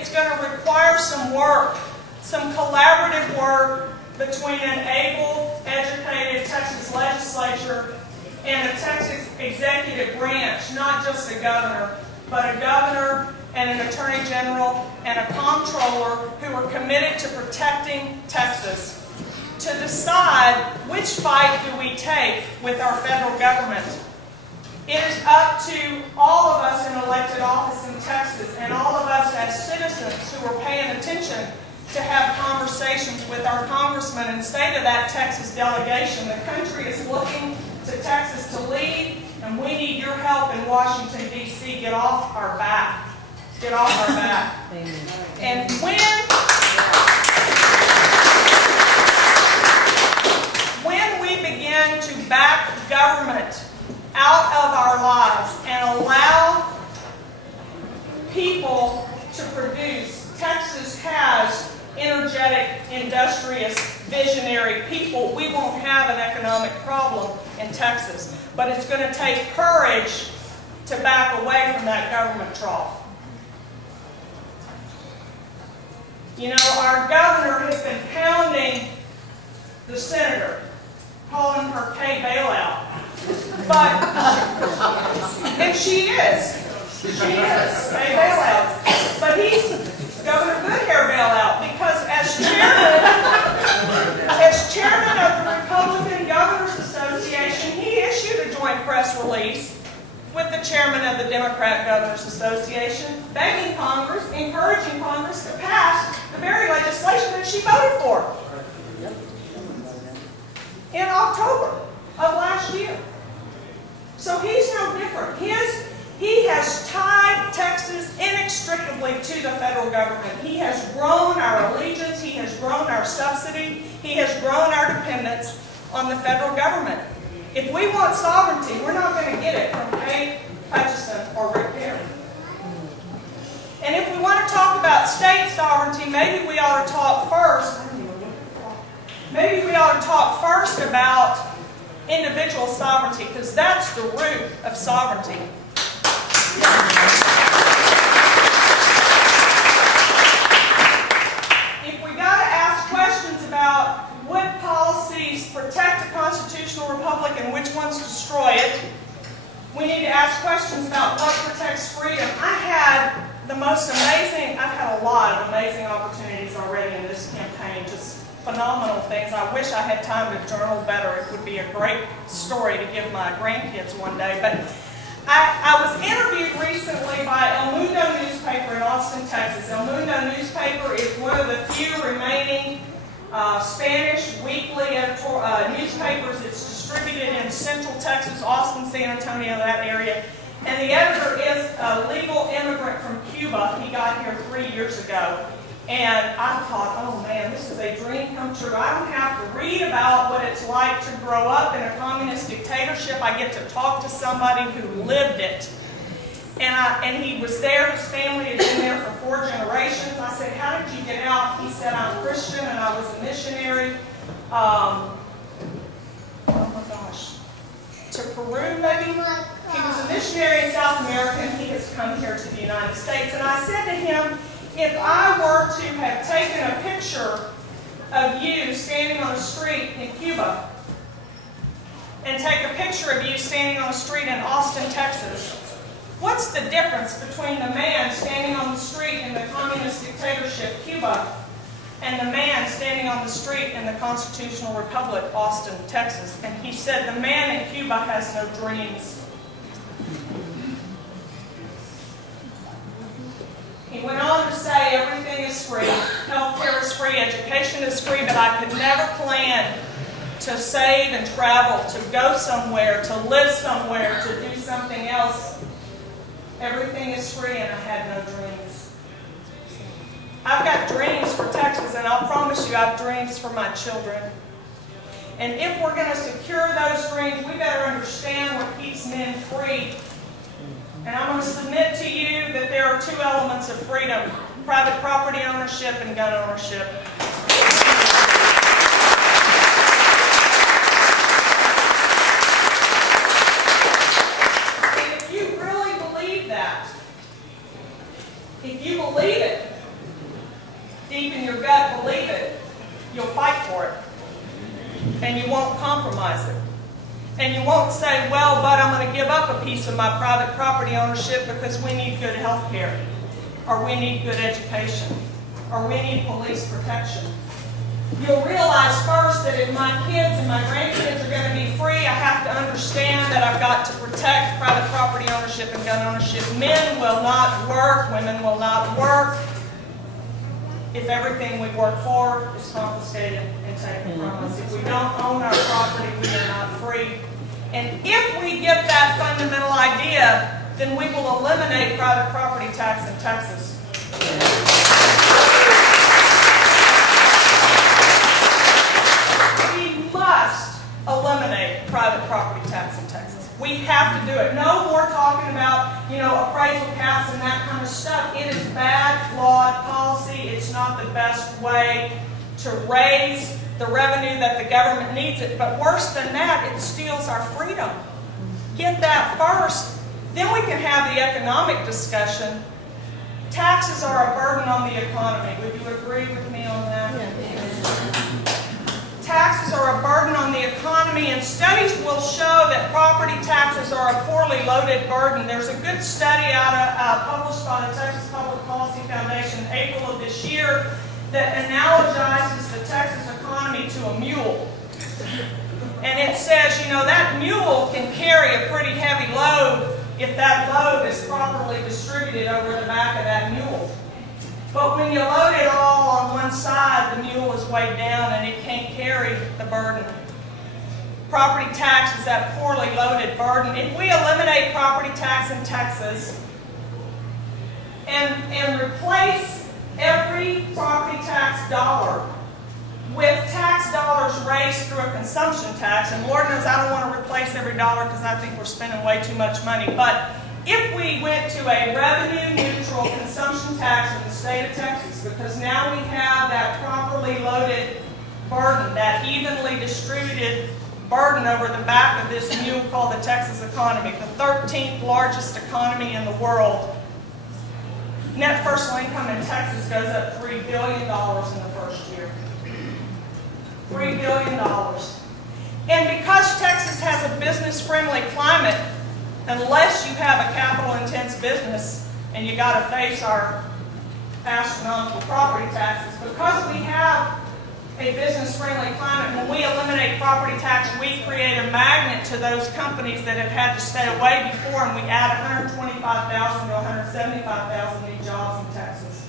it's going to require some work, some collaborative work between an able, educated Texas legislature and a Texas executive branch, not just a governor, but a governor and an attorney general and a comptroller who are committed to protecting Texas, to decide which fight do we take with our federal government. It is up to all of us in elected office in Texas and all of us as citizens who are paying attention to have conversations with our congressman and say to that Texas delegation, the country is looking to Texas to lead, and we need your help in Washington, D.C. Get off our back. Get off our back. And when we begin to back government out of our lives and allow people to produce, Texas has energetic, industrious, visionary people. We won't have an economic problem in Texas, but it's going to take courage to back away from that government trough. You know, our governor has been pounding the senator, calling her K bailout. But, and she is K bailout. But he's Governor Goodhair bailout, because as chairman of the Republican Governors Association, he issued a joint press release with the chairman of the Democrat Governors Association, begging Congress, encouraging Congress to pass the very legislation that she voted for in October of last year. So he's no different. He has tied Texas inextricably to the federal government. He has grown our allegiance. He has grown our subsidy. He has grown our dependence on the federal government. If we want sovereignty, we're not going to get it from Kay Hutchison or Rick Perry. And if we want to talk about state sovereignty, maybe we ought to talk first. Maybe we ought to talk first about individual sovereignty, because that's the root of sovereignty. If we got to ask questions about what policies protect a constitutional republic and which ones destroy it, we need to ask questions about what protects freedom. I've had a lot of amazing opportunities already in this campaign, just phenomenal things. I wish I had time to journal better. It would be a great story to give my grandkids one day. But I was interviewed recently by El Mundo newspaper in Austin, Texas. El Mundo newspaper is one of the few remaining Spanish weekly newspapers. It's distributed in Central Texas, Austin, San Antonio, that area. And the editor is a legal immigrant from Cuba. He got here 3 years ago. And I thought, oh man, this is a dream come true. I don't have to read about what it's like to grow up in a communist dictatorship. I get to talk to somebody who lived it. And he was there. His family had been there for 4 generations. I said, how did you get out? He said, I'm Christian and I was a missionary. Oh my gosh. To Peru, maybe? He was a missionary in South America, and he has come here to the United States. And I said to him, if I were to have taken a picture of you standing on the street in Cuba and take a picture of you standing on the street in Austin, Texas, what's the difference between the man standing on the street in the communist dictatorship, Cuba, and the man standing on the street in the constitutional republic, Austin, Texas? And he said, the man in Cuba has no dreams. He went on to say everything is free, healthcare is free, education is free, but I could never plan to save and travel, to go somewhere, to live somewhere, to do something else. Everything is free and I had no dreams. I've got dreams for Texas, and I'll promise you I have dreams for my children. And if we're going to secure those dreams, we better understand what keeps men free. And I'm going to submit to you that there are 2 elements of freedom: private property ownership and gun ownership. And if you really believe that, if you believe it, you'll fight for it. And you won't compromise it. And you won't say, well, but I'm going to give up a piece of my private property ownership because we need good health care, or we need good education, or we need police protection. You'll realize first that if my kids and my grandkids are going to be free, I have to understand that I've got to protect private property ownership and gun ownership. Men will not work, women will not work if everything we work for is confiscated and taken from us. If we don't own our property, we are not free. And if we get that fundamental idea, then we will eliminate private property tax in Texas. We must eliminate private property tax in Texas. We have to do it. No more talking about, appraisal caps and that kind of stuff. It is bad, flawed policy. It's not the best way to raise the revenue that the government needs it. But worse than that, it steals our freedom. Get that first. Then we can have the economic discussion. Taxes are a burden on the economy. Would you agree with me on that? Taxes are a burden on the economy, and studies will show that property taxes are a poorly loaded burden. There's a good study published by the Texas Public Policy Foundation in April of this year that analogizes the Texas economy to a mule. And it says, that mule can carry a pretty heavy load if that load is properly distributed over the back of that mule. But when you load it all on one side, the mule is weighed down and it can't carry the burden. Property tax is that poorly loaded burden. If we eliminate property tax in Texas and replace every property tax dollar with tax dollars raised through a consumption tax, and Lord knows I don't want to replace every dollar because I think we're spending way too much money, but if we went to a revenue-neutral consumption tax in the state of Texas, because now we have that properly loaded burden, that evenly distributed burden over the back of this mule called the Texas economy, the 13th largest economy in the world. Net personal income in Texas goes up $3 billion in the first year. $3 billion. And because Texas has a business-friendly climate, unless you have a capital-intense business and you got to face our astronomical property taxes, because we have a business-friendly climate, when we eliminate property tax, we create a magnet to those companies that have had to stay away before, and we add 125,000 to 175,000 new jobs in Texas.